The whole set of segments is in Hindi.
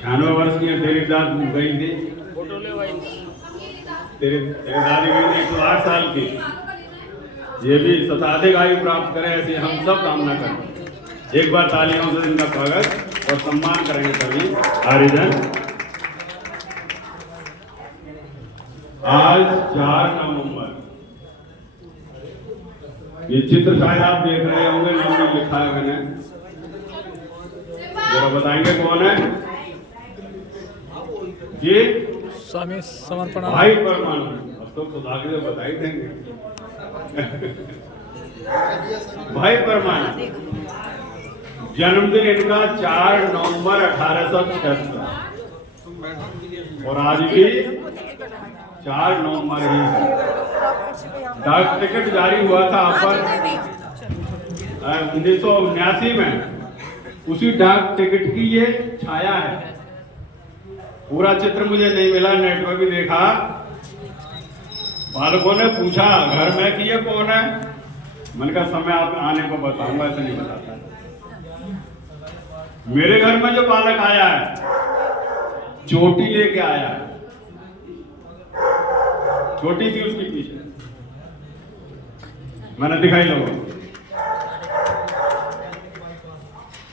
96 वर्ष की है तेरी दादी गई थी, तेरी दादी गई थी 108 साल की। ये भी शताधिक आयु प्राप्त करें ऐसी हम सब कामना करें। एक बार तालियों से इनका स्वागत और सम्मान करेंगे सभी हरिजन। आज 4 नवंबर, ये चित्र शायद आप देख रहे होंगे, नाम में लिखा है मैंने, जरा बताएंगे कौन है ये? स्वामी समर्पण भाई परमानंद। अब तो आगे तो बता ही देंगे। भाई परमानंद, जन्मदिन इनका 4 नवंबर 1876 और आज भी 4 नवंबर ही है। डाक टिकट जारी हुआ था पर 1979 में, उसी डाक टिकट की ये छाया है। पूरा चित्र मुझे नहीं मिला, नेट पर भी देखा। बालकों ने पूछा घर में कि ये कौन है, मैंने कहा समय आप आने को बताऊंगा, ऐसे नहीं बताता। मेरे घर में जो बालक आया है चोटी लेके आया है, छोटी थी उसके पीछे, मैंने दिखाई लोगों।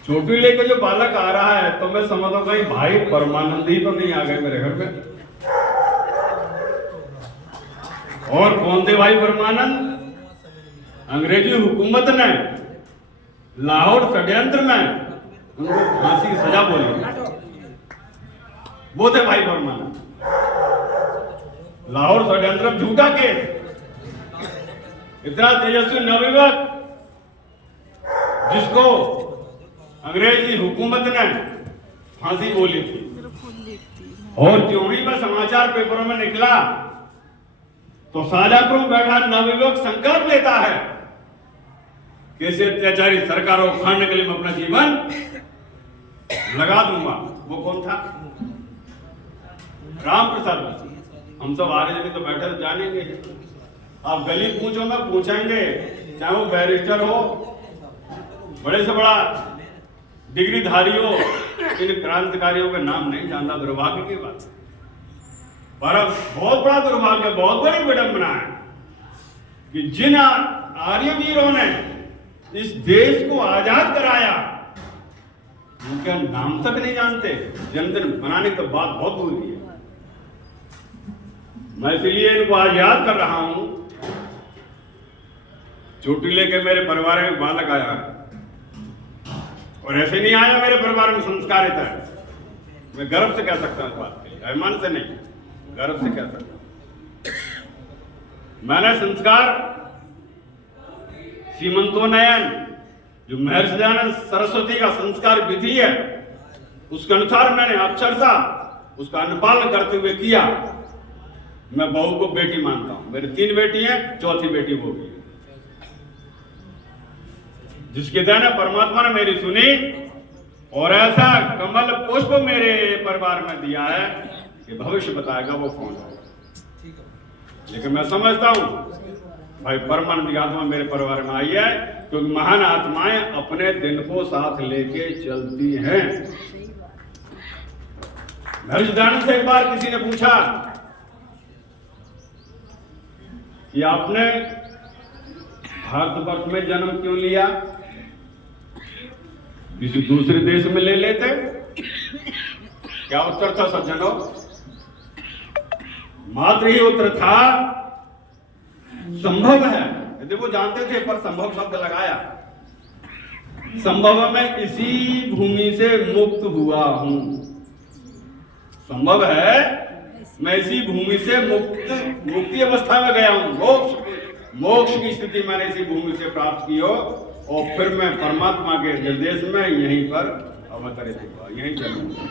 चोटी लेके जो बालक आ रहा है तो मैं समझता हूँ भाई परमानंद ही तो नहीं आ गए मेरे घर में। और कौन थे भाई परमानंद? अंग्रेजी हुकूमत ने लाहौर षड्यंत्र में उनको फांसी की सजा बोली, वो थे भाई परमानंद। लाहौर षड्यंत्र झूठा केस, इतना तेजस्वी नवयुवक जिसको अंग्रेजी हुकूमत ने फांसी बोली थी। और जो ही वह समाचार पेपरों में निकला तो शाजापुर में बैठा नवयुवक संकल्प लेता है कि इस अत्याचारी सरकारों को उखाड़ने के लिए मैं अपना जीवन लगा दूंगा। वो कौन था? राम प्रसाद। हम सब आर्य जन तो बैठे तो जानेंगे, आप गली पूछोगे पूछेंगे, चाहे वो बैरिस्टर हो, बड़े से बड़ा डिग्रीधारी हो, इन क्रांतिकारियों के नाम नहीं जानता। दुर्भाग्य की बात, पर अब बहुत बड़ा दुर्भाग्य, बहुत बड़ी विडंबना है कि जिन आर्यवीरों ने इस देश को आजाद कराया उनका नाम तक नहीं जानते। जन्मदिन मनाने की तो बात बहुत दूर की है। मैं इसलिए इनको आज याद कर रहा हूं। चोटी लेके मेरे परिवार में बालक आया और ऐसे नहीं आया मेरे परिवार में संस्कारित है। मैं गर्व से कह सकता हूं इस बात के लिए, अभिमान से नहीं, गर्व से कह सकता हूं। मैंने संस्कार सीमंतोन्नयन, जो महर्षि दयानंद सरस्वती का संस्कार विधि है, उसके अनुसार मैंने अक्षरशः उसका अनुपालन करते हुए किया। मैं बहू को बेटी मानता हूं। मेरी 3 बेटी हैं, चौथी बेटी वो भी, जिसके द्वारा परमात्मा ने मेरी सुनी और ऐसा कमल पुष्प मेरे परिवार में दिया है कि भविष्य बताएगा वो कौन है। लेकिन मैं समझता हूं भाई परमानंद की आत्मा मेरे परिवार में आई है, क्योंकि महान आत्माएं अपने दिन को साथ लेके चलती हैं। महर्षि दयानंद से एक बार किसी ने पूछा कि आपने भारतवर्ष में जन्म क्यों लिया, किसी दूसरे देश में ले लेते? क्या उत्तर था सज्जनों? मात्र ही उत्तर था संभव है। यदि वो जानते थे पर संभव शब्द लगाया। संभव मैं इसी भूमि से मुक्त हुआ हूं। संभव है मैं इसी भूमि से मुक्ति अवस्था में गया हूं। मोक्ष की स्थिति मैंने इसी भूमि से प्राप्त की हो और फिर मैं परमात्मा के निर्देश में यहीं पर अवतरित हुआ, यहीं चलूंगा।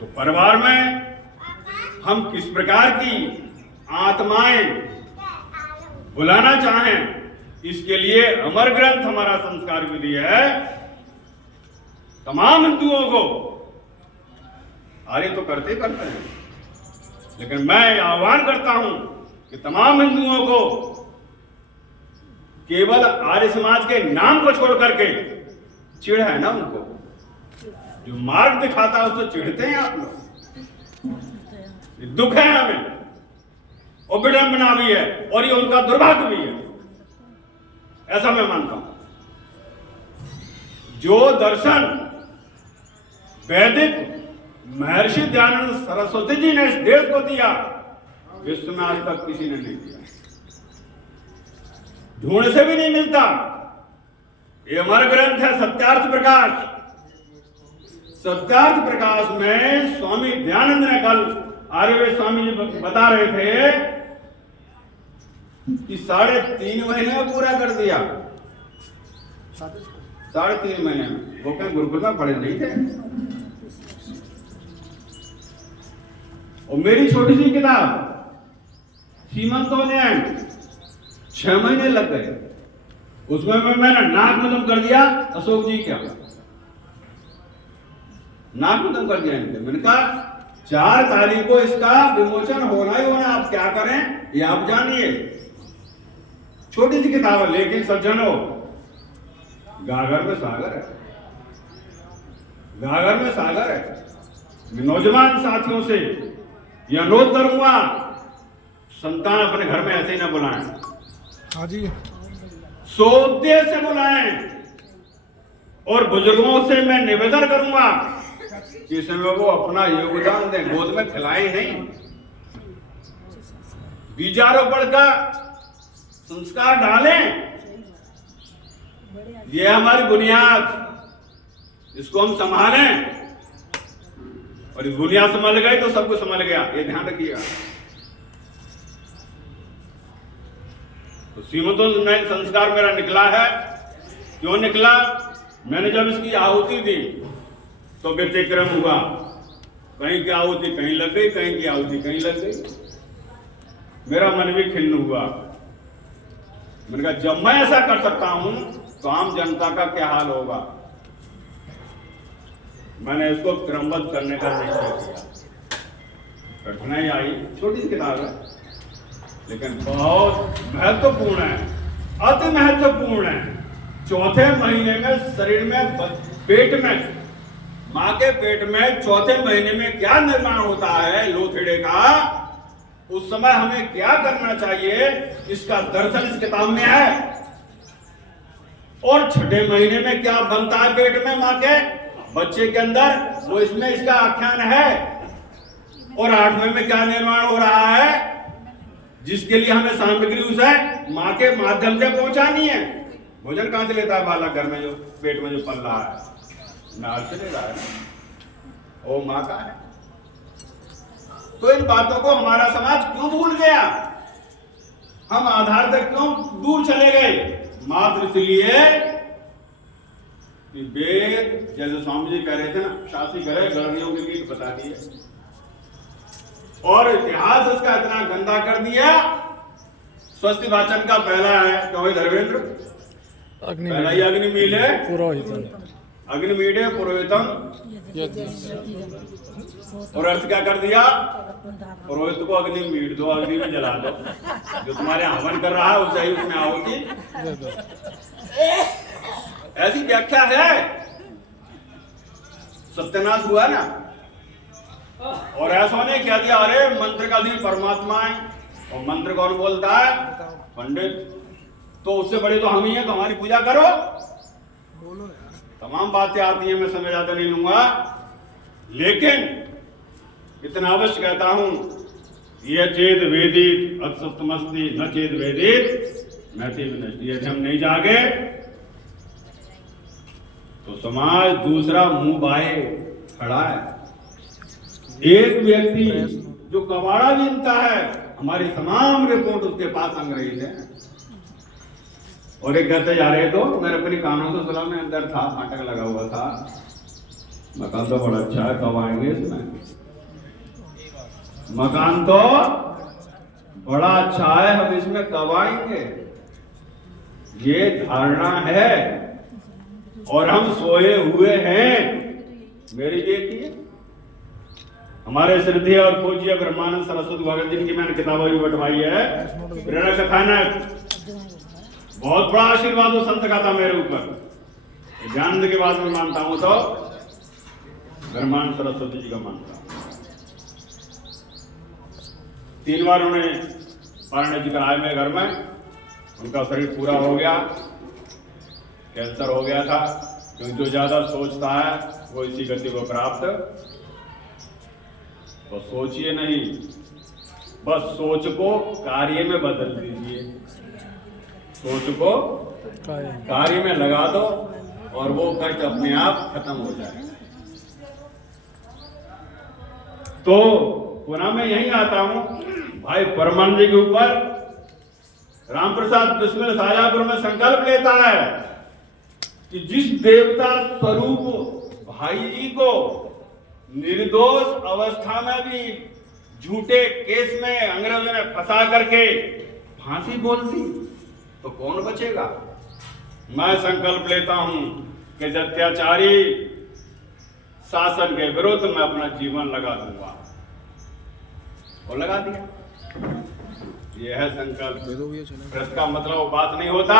तो परिवार में हम किस प्रकार की आत्माएं बुलाना चाहें, इसके लिए अमर ग्रंथ हमारा संस्कार विधि है। तमाम हिंदुओं को, आर्य तो करते हैं, लेकिन मैं आह्वान करता हूं कि तमाम हिंदुओं को केवल आर्य समाज के नाम को छोड़ करके, चिढ़ है ना उनको, जो मार्ग दिखाता है उससे चिढ़ते हैं आप लोग। ये दुख है हमें और विडंबना भी है और ये उनका दुर्भाग्य भी है, ऐसा मैं मानता हूं। जो दर्शन वैदिक महर्षि दयानंद सरस्वती जी ने इस देश को दिया, विश्व में आज तक किसी ने नहीं दिया, ढूंढ से भी नहीं मिलता। ये अमर ग्रंथ है सत्यार्थ प्रकाश। सत्यार्थ प्रकाश में स्वामी दयानंद ने, कल आर्यवेद स्वामी जी बता रहे थे कि 3.5 महीने में पूरा कर दिया। 3.5 महीने में। वो क्या गुरुकुल में पढ़े नहीं थे? और मेरी छोटी सी किताब सीमंतो ने 6 महीने लग गए, उसमें मैंने नाक मदम कर दिया। अशोक जी क्या नाक मदम कर दिया इनके। मैंने कहा 4 तारीख को इसका विमोचन होना ही होना, आप क्या करें ये आप जानिए। छोटी सी किताब है, लेकिन सज्जनों गागर में सागर है, गागर में सागर है। मैं नौजवान साथियों से यह अनुरोध करूंगा, संतान अपने घर में ऐसे ही ना बुलाएं। हाँ जी। सोते से बुलाएं। और बुजुर्गों से मैं निवेदन करूंगा कि इसमें वो अपना योगदान दें, गोद में खिलाएं नहीं। बीजारोपण का संस्कार डालें, ये हमारी बुनियाद, इसको हम संभालें। और इस बुनियाद संभल गई तो सब कुछ संभल गया, ये ध्यान रखिएगा। तो श्रीमतों में संस्कार मेरा निकला है। क्यों निकला? मैंने जब इसकी आहुति दी तो व्यतिक्रम हुआ, कहीं की आहुति कहीं लग गई, कहीं की आहुति कहीं लग गई। मेरा मन भी खिन्न हुआ। मैंने कहा जब मैं ऐसा कर सकता हूं तो आम जनता का क्या हाल होगा। मैंने इसको क्रमबद्ध करने का निश्चय किया। कठिनाई आई, छोटी सी किताब है लेकिन बहुत महत्वपूर्ण है, अति महत्वपूर्ण है। 4थे महीने में शरीर में, पेट में, मां के पेट में 4थे महीने में क्या निर्माण होता है लोथड़े का, उस समय हमें क्या करना चाहिए, इसका दर्शन इस किताब में है। और 6ठे महीने में क्या बनता है पेट में मां के बच्चे के अंदर, वो इसमें इसका आख्यान है। और 8वें में क्या निर्माण हो रहा है, जिसके लिए हमें सामग्री उसे मां के माध्यम से पहुंचानी है। भोजन कहां से लेता है बालक? घर में जो पेट में जो पल रहा है, नार से ले रहा है, वो मां का है। तो इन बातों को हमारा समाज क्यों भूल गया? हम आधार से क्यों दूर चले गए? मात्र इसलिए कि वेद, जैसे स्वामी जी कह रहे थे ना, शास्त्री कह रहे गणरियों के गीत बता दिए और इतिहास इसका इतना गंदा कर दिया। स्वस्ति वाचन का पहला है क्यों धर्मेंद्र, पहला ही अग्निमीले पुरोहितम, अग्निमीले पुरोहितम। और अर्थ क्या कर दिया? पुरोहित को अग्नि मीट दो, अग्नि में जला दो, जो तुम्हारे हवन कर रहा है उसे ही उसमें आहुति। ऐसी व्याख्या है, सत्यानाश हुआ ना। और ऐसा ने क्या दिया, अरे मंत्र का अधीन परमात्मा है और मंत्र कौन बोलता है? पंडित। तो उससे बड़े तो हम ही हैं, तो हमारी पूजा करो। तमाम बातें आती हैं, मैं समय ज्यादा नहीं लूंगा, लेकिन इतना अवश्य कहता हूं, यह चेत वेदित अत्सप्तमस्ति न चेत वेदित नति विनष्टि। यदि हम नहीं जागे तो समाज दूसरा मुंह बाए खड़ा है। एक व्यक्ति जो कबाड़ा बीनता है, हमारी तमाम रिपोर्ट उसके पास संग्रहित है। और एक कहते जा रहे तो मेरे अपनी कानों से सुना, में अंदर था, फाटक लगा हुआ था, मकान तो बड़ा अच्छा है, कब आएंगे इसमें? मकान तो बड़ा अच्छा है, हम इसमें कब आएंगे? ये धारणा है और हम सोए हुए हैं। मेरी देखिए, हमारे श्रद्धेय और पूज्य ब्रह्मानंद सरस्वती भगत जी की मैंने किताबें भी बंटवाई है। प्रेरक कथानक, बहुत बड़ा आशीर्वाद वो संत का था मेरे ऊपर। ज्ञानंद के बाद में मानता हूं तो ब्रह्मांड सरस्वती जी का मंत्र। 3 बार उन्हें पारण जी कराए मेरे घर में, उनका शरीर पूरा हो गया। कैंसर हो गया था, क्योंकि जो ज्यादा सोचता है वो इसी गति को प्राप्त। तो सोचिए नहीं, बस सोच को कार्य में बदल दीजिए। सोच को कार्य में लगा दो और वो कष्ट अपने आप खत्म हो जाए। तो पुनः मैं यही आता हूं, भाई परमानंद जी के ऊपर राम प्रसाद बिस्मिल शाजापुर में संकल्प लेता है कि जिस देवता स्वरूप भाई जी को निर्दोष अवस्था में भी झूठे केस में अंग्रेजों ने फंसा करके फांसी बोल दी, तो कौन बचेगा। मैं संकल्प लेता हूं कि अत्याचारी शासन के विरुद्ध मैं अपना जीवन लगा दूंगा, और लगा दिया। यह है संकल्प। इसका मतलब बात नहीं होता